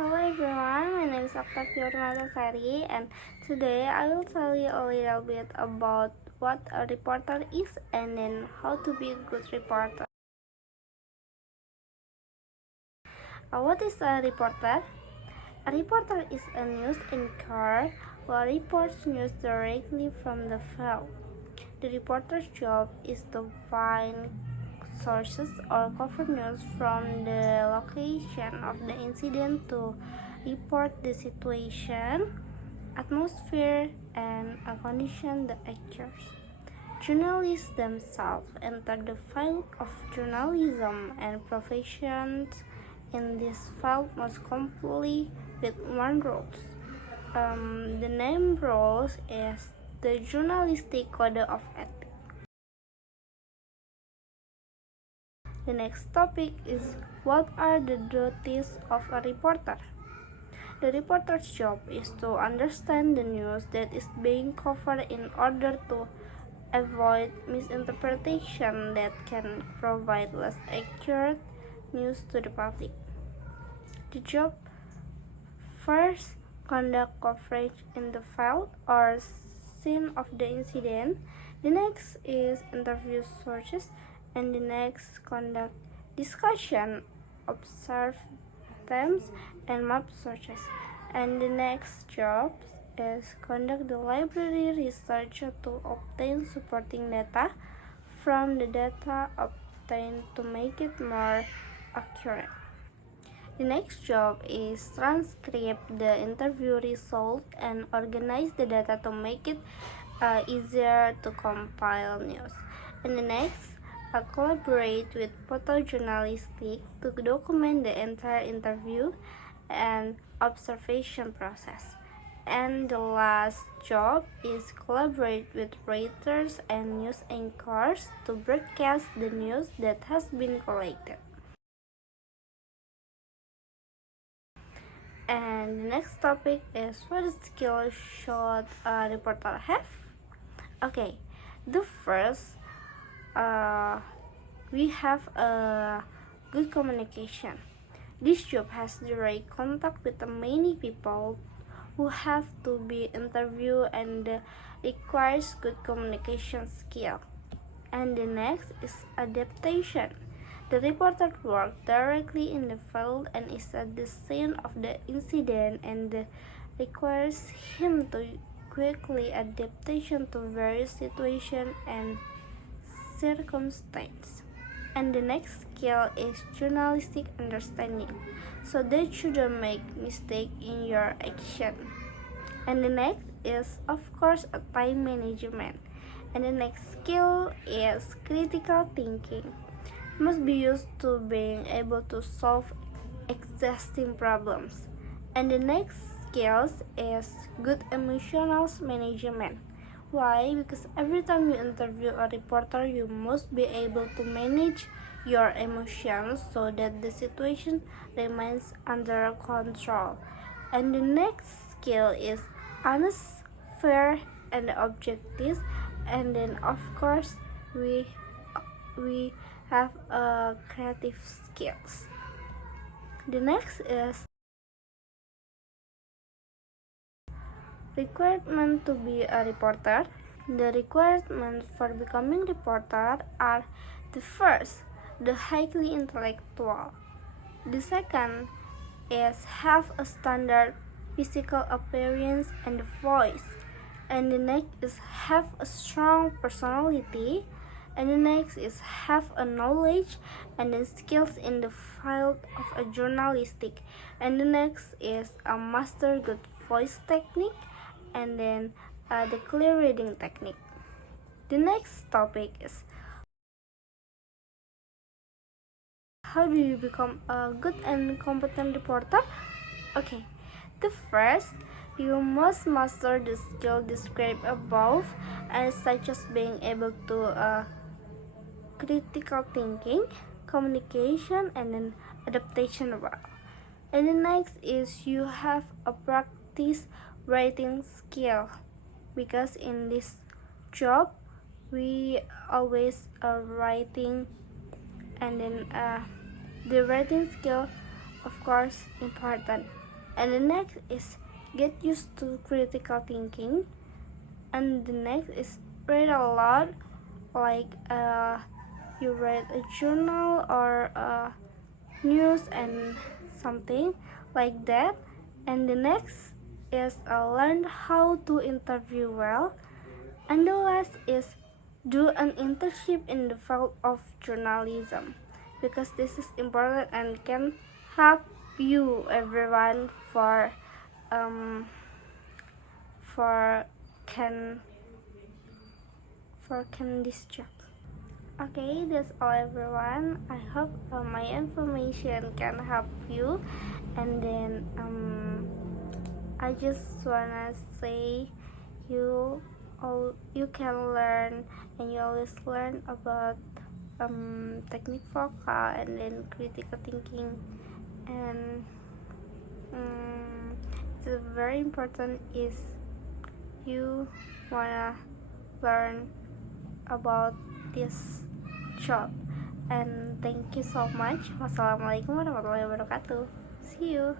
Hello everyone, my name is Octavia Sari, and today I will tell you a little bit about what a reporter is and then how to be a good reporter. What is a reporter? A reporter is a news anchor who reports news directly from the field. The reporter's job is to find sources or cover news from the location of the incident to report the situation, atmosphere, and a condition that occurs. Journalists themselves enter the field of journalism, and professions in this field must comply with one rules. The name rules is the Journalistic Code of Ethics. The next topic is what are the duties of a reporter? The reporter's job is to understand the news that is being covered in order to avoid misinterpretation that can provide less accurate news to the public. The job first conduct coverage in the field or scene of the incident. The next is interview sources, and the next conduct discussion, observe themes, and map sources. And the next job is conduct the library research to obtain supporting data from the data obtained to make it more accurate. The next job is transcribe the interview result and organize the data to make it easier to compile news. And the next, collaborate with photojournalistic to document the entire interview and observation process. And the last job is collaborate with writers and news anchors to broadcast the news that has been collected. And the next topic is what skills should a reporter have? Okay, the first, we have a good communication. This job has direct contact with many people who have to be interviewed and requires good communication skill. And the next is adaptation. The reporter works directly in the field and is at the scene of the incident, and requires him to quickly adaptation to various situations and circumstances. And the next skill is journalistic understanding, so that you shouldn't make mistake in your action. And the next is of course a time management. And the next skill is critical thinking. Must be used to being able to solve existing problems. And the next skills is good emotional management. Why? Because every time you interview a reporter, you must be able to manage your emotions so that the situation remains under control. And the next skill is honest, fair, and objective. And then of course we have creative skills. The next is requirement to be a reporter. The requirements for becoming reporter are: the first, the highly intellectual. The second is have a standard physical appearance and voice. And the next is have a strong personality. And the next is have a knowledge and then skills in the field of a journalistic. And the next is a master good voice technique, and then the clear reading technique. The next topic is how do you become a good and competent reporter? Okay, the first, you must master the skill described above, and such as being able to critical thinking, communication, and then adaptation well. And the next is you have a practice writing skill, because in this job we always are writing, and then the writing skill of course important. And the next is get used to critical thinking. And the next is read a lot, like you read a journal or news and something like that. And the next is learn how to interview well. And the last is do an internship in the field of journalism, because this is important and can help you everyone um for can this job. Okay, that's all everyone. I hope my information can help you. And then I just wanna say you can learn, and you always learn about technique vokal and then critical thinking. And it's very important is you wanna learn about this job. And thank you so much. Wassalamualaikum warahmatullahi wabarakatuh. See you.